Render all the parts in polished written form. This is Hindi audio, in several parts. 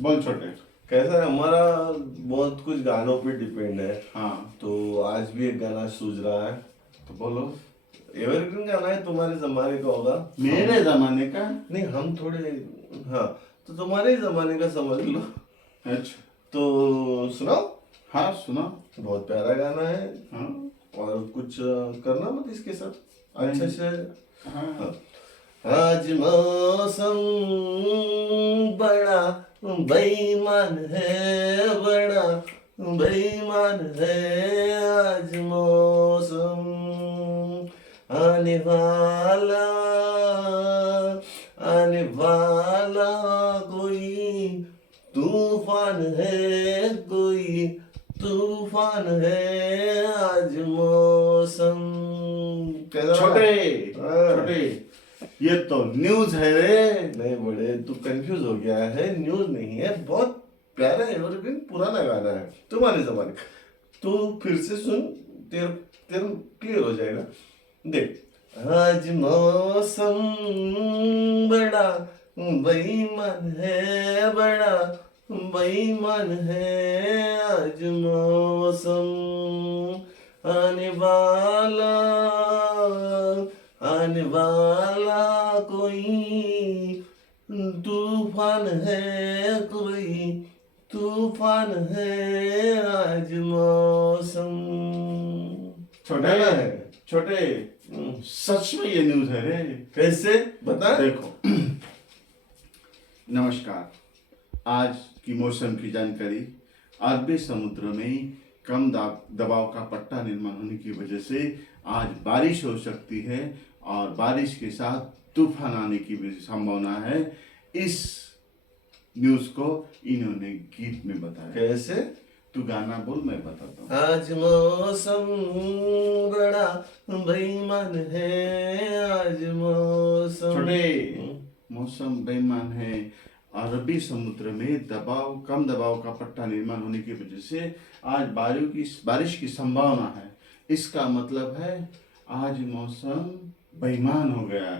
बोल छोटे। कैसा है हमारा, बहुत कुछ गानों पे डिपेंड है। हाँ तो आज भी एक गाना सूझ रहा है। तो बोलो। एवरग्रीन गाना है, तुम्हारे जमाने का होगा। मेरे जमाने का? नहीं, हम थोड़े, हाँ, तो तुम्हारे ही जमाने का समझ लो। अच्छा। तो सुनाओ। हाँ सुना। बहुत प्यारा गाना है। हाँ। और कुछ करना मत इसके साथ, नहीं। अच्छे से। हाँ। हाँ। आज मौसम बड़ा बेईमान है, बड़ा बेईमान है। आज मौसम आने वाला, आने वाला कोई तूफान है, कोई तूफान है। आज मौसम कैसा लगा? छोटे हाँ। छोटे, ये तो न्यूज है रे। नहीं बड़े, तू कंफ्यूज हो गया है, न्यूज नहीं है, बहुत प्यारा एवरग्रीन पुराना गाना है तुम्हारे जमाने का। तू फिर से सुन, तेरे तेरे क्लियर हो जाएगा। देख, आज मौसम बड़ा बेईमान है, बड़ा बेईमान है। आज मौसम आने वाला, आने वाला कोई तूफान है, कोई तूफान है। आज मौसम छोटे गाना है। छोटे, सच में ये न्यूज है रे। कैसे बता? देखो, नमस्कार। आज की मौसम की जानकारी। अरबी समुद्र में कम दबाव का पट्टा निर्माण होने की वजह से आज बारिश हो सकती है और बारिश के साथ तूफान आने की भी संभावना है। इस न्यूज को इन्होंने गीत में बताया। कैसे? तू गाना बोल, मैं बताता हूँ। आज मौसम बड़ा बेईमान है, आज मौसम। छोटे, मौसम बेईमान है। अरबी समुद्र में कम दबाव का पट्टा निर्माण होने की वजह से आज बारिश की संभावना है। इसका मतलब है आज मौसम बेईमान हो गया।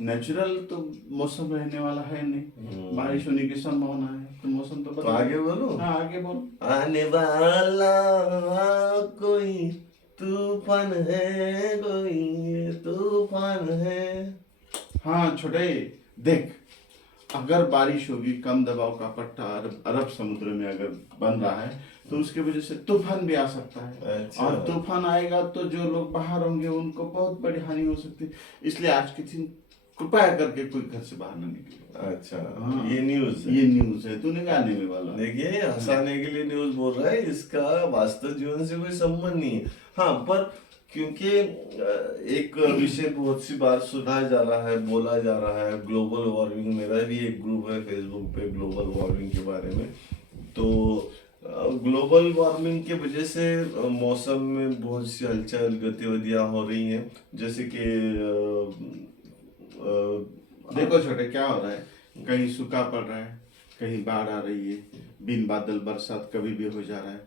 नेचुरल तो मौसम रहने वाला है नहीं, बारिश होने की संभावना है, तो मौसम तो तो आगे बोलो। हाँ आगे बोल। आने वाला कोई तूफान है, कोई तूफान है। हाँ छोटे, देख, अगर बारिश होगी, कम दबाव का पट्टा अरब समुद्र में अगर बन रहा है तो उसकी वजह से तूफान भी आ सकता है। अच्छा। और तूफान आएगा तो जो लोग बाहर होंगे उनको बहुत बड़ी हानि हो सकती है। इसलिए आज के दिन कृपया करके कोई घर से बाहर न निकले। अच्छा। हाँ, ये न्यूज है। ये न्यूज है, तूने गाने में वाला। देखिए, हंसाने के लिए न्यूज बोल रहा है, इसका वास्तव जीवन से कोई संबंध नहीं है। हाँ, पर क्योंकि एक विषय बहुत सी बार सुना जा रहा है, बोला जा रहा है, ग्लोबल वार्मिंग। मेरा भी एक ग्रुप है फेसबुक पे ग्लोबल वार्मिंग के बारे में। तो ग्लोबल वार्मिंग की वजह से मौसम में बहुत सी हलचल गतिविधियां हो रही हैं, जैसे कि देखो छोटे, क्या हो रहा है, कहीं सूखा पड़ रहा है, कहीं बाढ़ आ रही है, बिन बादल बरसात कभी भी हो जा रहा है,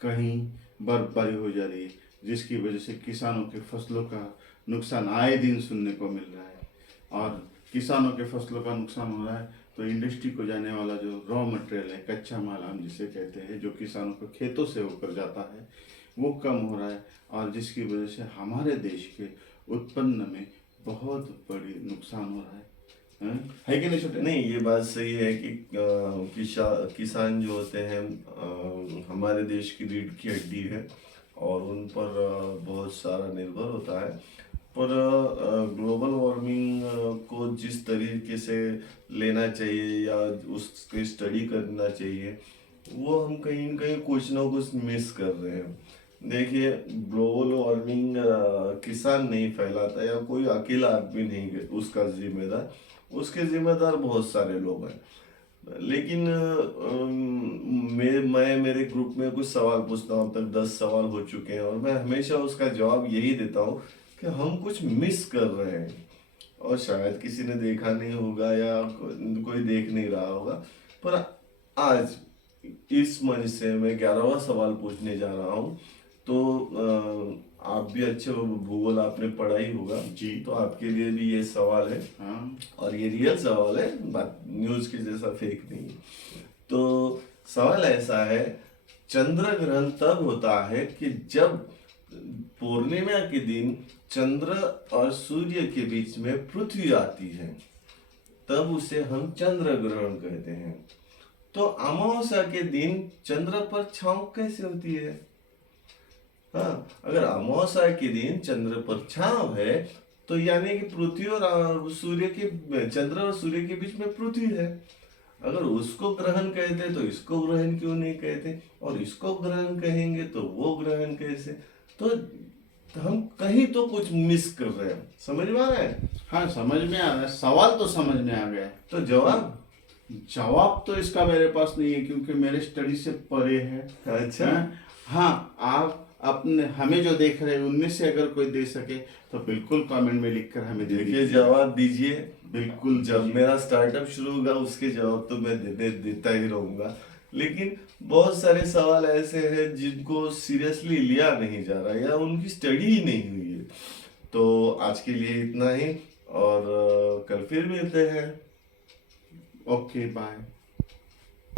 कहीं बर्फबारी हो जा रही है, जिसकी वजह से किसानों के फसलों का नुकसान आए दिन सुनने को मिल रहा है। और किसानों के फसलों का नुकसान हो रहा है तो इंडस्ट्री को जाने वाला जो रॉ मटेरियल है, कच्चा माल हम जिसे कहते हैं, जो किसानों को खेतों से होकर जाता है, वो कम हो रहा है। और जिसकी वजह से हमारे देश के उत्पन्न में बहुत बड़ी नुकसान हो रहा है। है कि नहीं छोटे? नहीं, ये बात सही है कि किसान जो होते हैं हमारे देश की रीढ़ की हड्डी है और उन पर बहुत सारा निर्भर होता है। पर ग्लोबल वार्मिंग को जिस तरीके से लेना चाहिए या उसकी स्टडी करना चाहिए, वो हम कहीं न कहीं कुछ ना कुछ मिस कर रहे हैं। देखिए, ग्लोबल वार्मिंग किसान नहीं फैलाता या कोई अकेला आदमी नहीं उसका जिम्मेदार, उसके जिम्मेदार बहुत सारे लोग हैं। लेकिन मैं मेरे ग्रुप में कुछ सवाल पूछता हूँ, अब तक 10 सवाल हो चुके हैं और मैं हमेशा उसका जवाब यही देता हूँ कि हम कुछ मिस कर रहे हैं और शायद किसी ने देखा नहीं होगा या कोई देख नहीं रहा होगा। पर आज इस मंच से मैं 11वां सवाल पूछने जा रहा हूँ। तो आप भी अच्छे भूगोल आपने पढ़ा ही होगा जी। तो आपके लिए भी ये सवाल है। हाँ। और ये रियल सवाल है, बात न्यूज के जैसा फेक नहीं है। तो सवाल ऐसा है, चंद्र ग्रहण तब होता है कि जब पूर्णिमा के दिन चंद्र और सूर्य के बीच में पृथ्वी आती है, तब उसे हम चंद्र ग्रहण कहते हैं। तो अमावस्या के दिन चंद्र पर छांव कैसे होती है? हाँ, अगर अमावस्या के दिन चंद्र पर छांव है तो यानी कि पृथ्वी और सूर्य के, चंद्र और सूर्य के बीच में पृथ्वी है। अगर उसको ग्रहण कहते तो इसको ग्रहण क्यों नहीं कहते, और इसको ग्रहण कहेंगे तो वो ग्रहण कैसे? तो हम कहीं तो कुछ मिस कर रहे हैं। समझ में आ रहा है? हाँ, समझ में आ रहा है, सवाल तो समझ में आ गया। तो जवाब तो इसका मेरे पास नहीं है क्योंकि मेरे स्टडी से परे है। अच्छा। हाँ, आप अपने हमें जो देख रहे हैं उनमें से अगर कोई दे सके तो बिल्कुल कमेंट में लिखकर हमें दे देखिए, दीजिए। जवाब दीजिए। बिल्कुल, जब मेरा स्टार्टअप शुरू होगा उसके जवाब तो मैं देता ही रहूंगा, लेकिन बहुत सारे सवाल ऐसे हैं जिनको सीरियसली लिया नहीं जा रहा या उनकी स्टडी ही नहीं हुई है। तो आज के लिए इतना ही, और कल फिर मिलते हैं। Okay, bye.